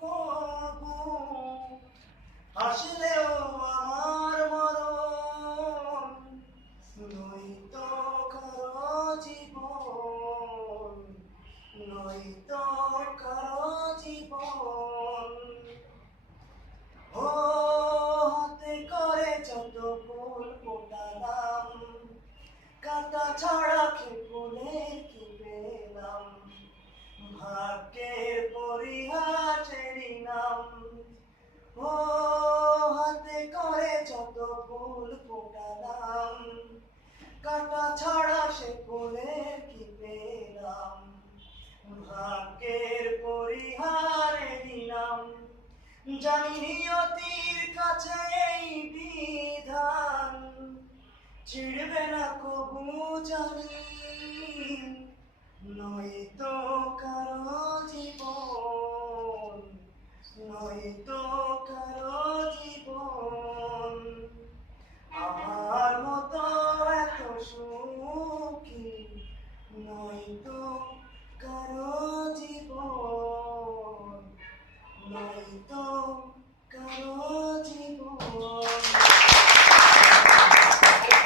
কবু আসলেও আমার মরণ নয়তো কারো জীবন নয়তো কারো জীবন ও হাতে করে যত ফুল ফোটালাম কাটা ছড়া ফুলে কি পেলাম ভাগ্যের পরিহাসেরই নাম ও হাতে করে যত ফুল ফোটালাম কাটা ছড়া সে ফুলে কি পেলাম ভাগ্যের পরিহারেরই নাম জানি নিয়তির কাছে এই বিধান ছিড়বে না কবু জানি নয়তো কারো জীবন নয়তো কারো জীবন আমার মতো এত সুখী নয়তো কারো জীবন নয়তো কারো জীবন।